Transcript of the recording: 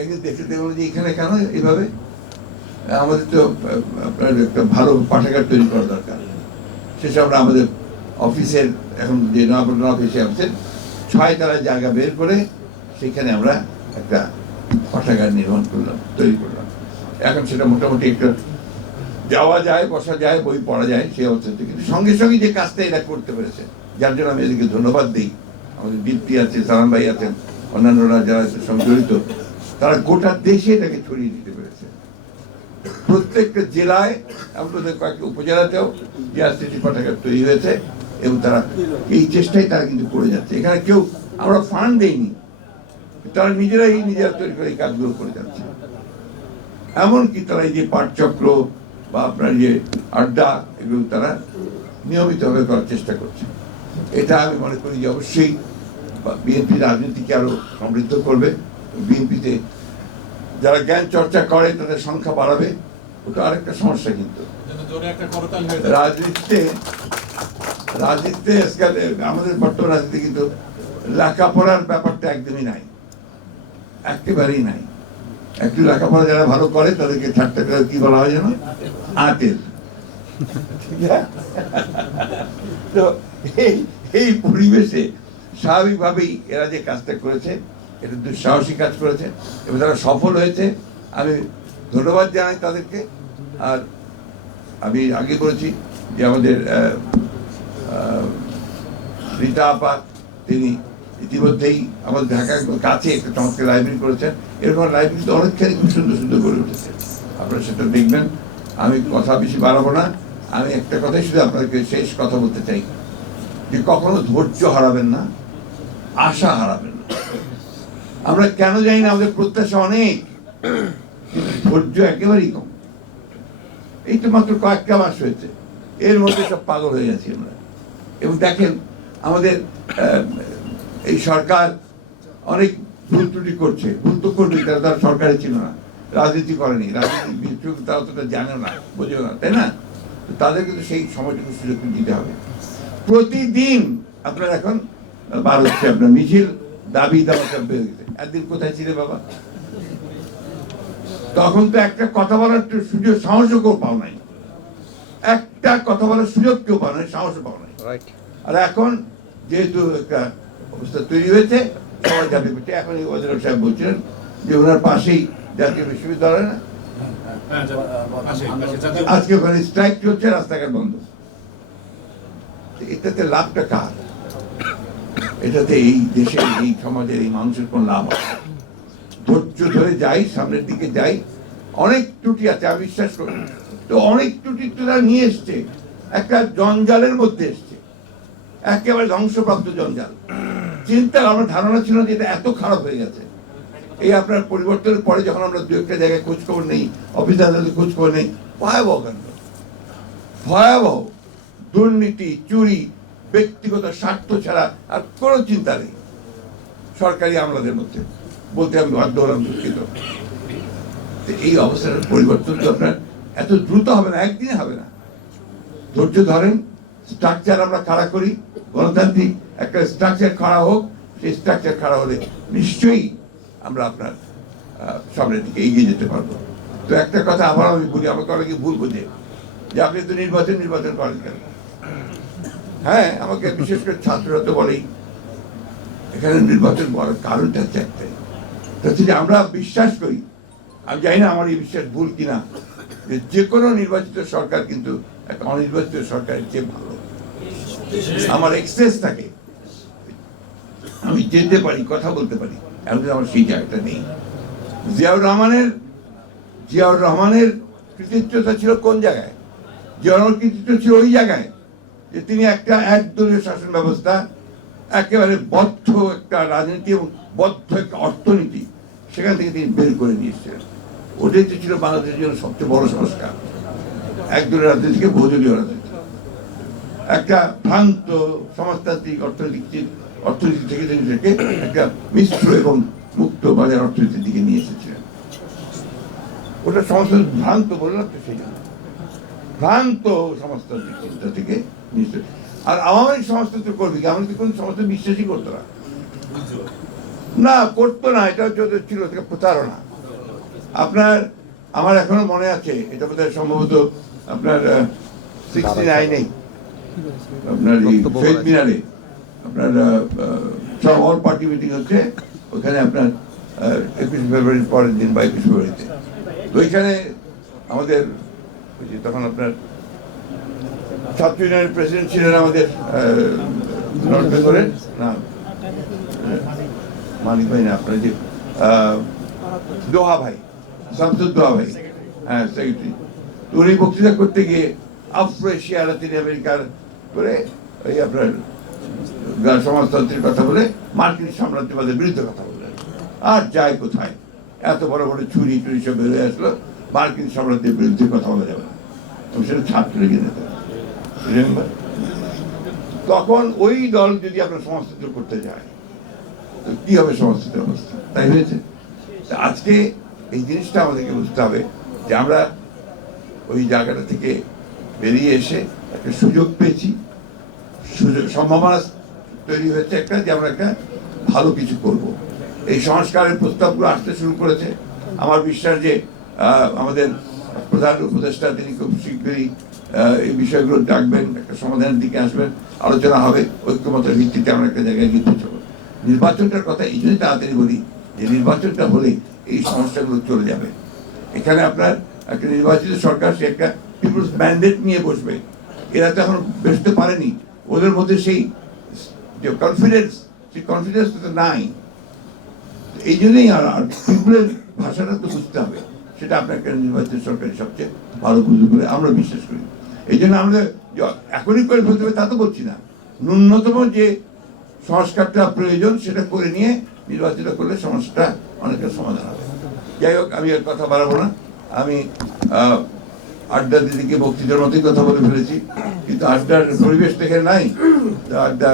একদিন দেখতে দেখলাম যে এখানে কেন এইভাবে, আমাদের তো আপনার একটা ভালো পাঠাগার তৈরি করা দরকার। সেসব আমরা আমাদের অফিসের এখন যে নবাবগঞ্জ অফিসে আছেন 6 তলায় জায়গা বের করে সেখানে আমরা একটা পাঠাগার নির্মাণ করলাম, তৈরি করলাম। এখন সেটা মোটামুটি একটু যাওয়া যায়, বসা যায়, বই পড়া যায় সেই অবস্থাতে। কিন্তু সঙ্গে সঙ্গে যে কাজটা এরা করতে পেরেছে, যার জন্য আমি এদেরকে ধন্যবাদ দিই। আমাদের দীপ্তি আছে, সালাম ভাই আছেন, অন্যান্যরা যারা সঙ্গে জড়িত, তারা গোটা দেশে এটাকে ছড়িয়ে দিতে পেরেছে। প্রত্যেকটা জেলায়, আমাদের কয়েকটা উপজেলাতেও জিআরসিটি পাঠাগার তৈরি হয়েছে এবং তারা এই চেষ্টাই তারা কিন্তু করে যাচ্ছে। এখানে কেউ আমরা ফান্ড দেইনি, তারা নিজেরা তৈরি করে এই কাজগুলো করে যাচ্ছে। এমনকি তারা এই যে পাঠচক্র বা আপনার যে আড্ডা, এগুলো তারা নিয়মিতভাবে করার চেষ্টা করছে। এটা আমি মনে করি যে অবশ্যই বিএনপি রাজনীতিকে আরো সমৃদ্ধ করবে। বিএনপিতে যারা জ্ঞান চর্চা করে তাদের সংখ্যা বাড়াবে। ওটা আরেকটা সমস্যা, কিন্তু রাজনীতিতে আমাদের বর্তমান রাজনীতি কিন্তু লেখাপড়ার ব্যাপারটা একদমই নাই, একেবারেই নাই। একটু লেখাপড়া যারা ভালো করে তাদেরকে ঠাট্টা করে কি বলা হয় যেন আটেল। তো এই পরিবেশে স্বাভাবিকভাবেই এরা যে কাজটা করেছে, এটা দুঃসাহসী কাজ করেছে এবং তারা সফল হয়েছে। আমি ধন্যবাদ জানাই তাদেরকে। আর আমি আগে বলেছি যে আমাদের রীতা আপা, তিনি ইতিমধ্যেই আমাদের ঢাকার কাছে একটা চমৎকার লাইব্রেরি করেছেন। এরকম লাইব্রেরি তো অনেকখানি খুব সুন্দর সুন্দর করে উঠেছে, আপনারা সেটা দেখবেন। আমি কথা বেশি বাড়াবো না। আমি একটা কথাই শুধু আপনাদেরকে শেষ কথা বলতে চাই যে কখনো ধৈর্য হারাবেন না, আশা হারাবেন না। আমরা কেন জানি না, আমাদের প্রত্যাশা অনেক, কিন্তু ধৈর্য একেবারেই কম। এই তো মাত্র কয়েকটা মাস হয়েছে, এর মধ্যে সব পাগল হয়ে গেছি আমরা। এবং দেখেন আমাদের এই সরকার অনেক ভুল ত্রুটি করছে, ভুল তো করবে, তারা সরকারে ছিল না, রাজনীতি করেনি, রাজনীতি তারা অতটা জানে না, বোঝেও না, তাই না? তাদের কিন্তু সেই সময়টুকু সুযোগ দিতে হবে। প্রতিদিন আপনার এখন বার হচ্ছে আপনার মিছিল, দাবি দাবা সব বেড়ে গেছে। একদিন কোথায় ছিলে বাবা? তখন তো একটা কথা বলার সুযোগ, সাহসও কেউ পাও নাই, একটা কথা বলার সুযোগ কেউ পাও নাই, সাহসও পাও নাই। আর এখন যেহেতু একটা অবস্থা তৈরি হয়েছে, সবাই যাবে করছে। এখন ওয়াজির সাহেব বলছিলেন যে ওনার পাশেই জাতীয় বিশ্ববিদ্যালয়, না আজকে ওখানে স্ট্রাইক চলছে, রাস্তাঘাট বন্ধ। এটাতে লাভটা কার? এটাতে এই দেশের, এই সমাজের, এই মানুষের কোন লাভ আছে? ধৈর্য ধরে যাই, সামনের দিকে যাই। অনেক ত্রুটি আছে, আমি বিশ্বাস করি। তো অনেক ত্রুটি তারা নিয়ে এসছে, একটা জঞ্জালের মধ্যে এসছে, একেবারে ধ্বংসপ্রাপ্ত জঞ্জাল। চিন্তার আমার ধারণা ছিল যে এটা এত খারাপ হয়ে গেছে। এই আপনার পরিবর্তনের পরে যখন আমরা দু একটা জায়গায় খোঁজ খবর নেই, অফিসারদের খোঁজ খবর নেই, ভয়াবহ কাণ্ড, ভয়াবহ দুর্নীতি, চুরি, ব্যক্তিগত স্বার্থ ছাড়া আর কোনো চিন্তা নেই সরকারি আমলাদের মধ্যে। বলতে আমি বাধ্য হলাম, দুঃখিত। এই অবস্থার পরিবর্তন তো আপনার এত দ্রুত হবে না, একদিনে হবে না। ধৈর্য ধরেন, স্ট্রাকচার আমরা খাড়া করি, গণতান্ত্রিক একটা স্ট্রাকচার খাড়া হোক। সেই স্ট্রাকচার খাড়া হলে নিশ্চয়ই আমরা আপনার সামনের দিকে এগিয়ে যেতে পারবো। তো একটা কথা আবার আমি বলি, আমাকে অনেকে ভুল বোঝে যে আপনি তো নির্বাচন করেন কেন? হ্যাঁ, আমাকে বিশেষ করে ছাত্ররা তো বলেই এখানে নির্বাচন করার কারণটা হচ্ছে একটাই, যে আমরা বিশ্বাস করি, আমি জানি না আমার এই বিশ্বাস ভুল কিনা, যে কোনো নির্বাচিত সরকার কিন্তু একটা অনির্বাচিত সরকারের চেয়ে ভালো। আমার এক্সেস থাকে, আমি যেতে পারি, কথা বলতে পারি, এখন আমার সেই জায়গাটা নেই। জিয়াউর রহমানের কৃতিত্বতা ছিল কোন জায়গায়? জিয়াউর রহমানের কৃতিত্ব ছিল ওই জায়গায় যে তিনি একটা একদলীয় শাসন ব্যবস্থা, একেবারে বদ্ধ একটা রাজনীতি এবং বদ্ধ একটা অর্থনীতি, সেখান থেকে তিনি বের করে নিয়ে এসেছিলেন। ওটাই তো ছিল বাংলাদেশের জন্য সবচেয়ে বড় সংস্কার, একদলীয় রাজনীতি থেকে বহুদলীয় রাজনীতি। একটা ভ্রান্ত সমাজতান্ত্রিক অর্থনীতি থেকে তিনি একটা মিশ্র এবং মুক্ত বাজার অর্থনীতির দিকে নিয়ে এসেছিলেন। ওটা সমাজতান্ত্রিক ভ্রান্ত বললাম তো, সেই জন্য ভ্রান্ত সমাজতান্ত্রিক চিন্তা থেকে নিশ্চয়। আর আওয়ামী লীগ সমাজতন্ত্র করবে কি? আমাদের কোন সমাজতন্ত্র বিশ্বাসই করতো না। না করতো না, এটা ছিল থেকে প্রতারণা। আপনার আমার এখনো মনে আছে, এটা বোধহয় সম্ভবত আপনার 69-এ আপনার এই শহীদ মিনারে আপনার অল পার্টি মিটিং হচ্ছে, ওখানে আপনার 21 ফেব্রুয়ারির পরের দিন বা 21 ফেব্রুয়ারিতে। তো ওইখানে আমাদের তখন আপনার ছাত্র ইউনিয়নের প্রেসিডেন্ট ছিলেন আমাদের না মানিক ভাই না, আপনার যে দোহা ভাই, শামসুদ্দোহা ভাই, হ্যাঁ সেক্রেটারি। উনি বক্তৃতা করতে গিয়ে আফ্রো-এশিয়া লাতিন আমেরিকার করে এই আপনার সমাজতন্ত্রের কথা বলে মার্কিন সাম্রাজ্যবাদের বিরুদ্ধে কথা বললেন। আর যায় কোথায়, এত বড় বড় ছুরি টুরি সব বেরোয় আসলো, মার্কিন সাম্রাজ্যের বিরুদ্ধে কথা বলা যাবে না। সেটা ছাত্রলীগের নেতা। তখন ওই দল যদি আপনার সমাজতন্ত্র করতে যায়, তো কি হবে সমাজতন্ত্রের অবস্থা? তাই হয়েছে। আজকে এই জিনিসটা আমাদেরকে বুঝতে হবে যে আমরা ওই জায়গাটা থেকে বেরিয়ে এসে একটা সুযোগ পেয়েছি, সম্ভাবনা তৈরি হয়েছে একটা, যে আমরা একটা ভালো কিছু করব। এই সংস্কারের প্রস্তাবগুলো আসতে শুরু করেছে। আমার বিশ্বাস যে আমাদের প্রধান উপদেষ্টা তিনি খুব শীঘ্রই এই বিষয়গুলো ডাকবেন, একটা সমাধানের দিকে আসবেন, আলোচনা হবে, ঐক্যমতের ভিত্তিতে আমরা একটা জায়গায় গিয়ে পৌঁছাবো। নির্বাচনটার কথা এই জন্যই তাড়াতাড়ি বলি যে নির্বাচনটা হলে এই সমস্যাগুলো চলে যাবে। এখানে আপনার একটা নির্বাচিত সরকার, সে একটা পিপুলস ম্যান্ডেট নিয়ে বসবে। এরা তো এখন বসতে পারেনি, ওদের মধ্যে সেই যে কনফিডেন্স, সেই কনফিডেন্স তো নাই। এই জন্যই আর পিপুলের ভাষাটা তো বুঝতে হবে, সেটা আপনাকে নির্বাচিত সরকারের সবচেয়ে ভালো বুঝতে বলে আমরা বিশ্বাস করি। এই জন্য আমরা এখনই করে ফেলতে হবে তা তো বলছি না, ন্যূনতম যে সংস্কারটা প্রয়োজন সেটা করে নিয়ে নির্বাচিত করলে সমস্যাটা অনেকটা সমাধান হবে। যাই হোক, আমি আর কথা বাড়াবো না। আমি আড্ডা দিদিকে বক্তৃতার মতোই কথা বলে ফেলেছি, কিন্তু আড্ডার পরিবেশ দেখে নাই, আড্ডা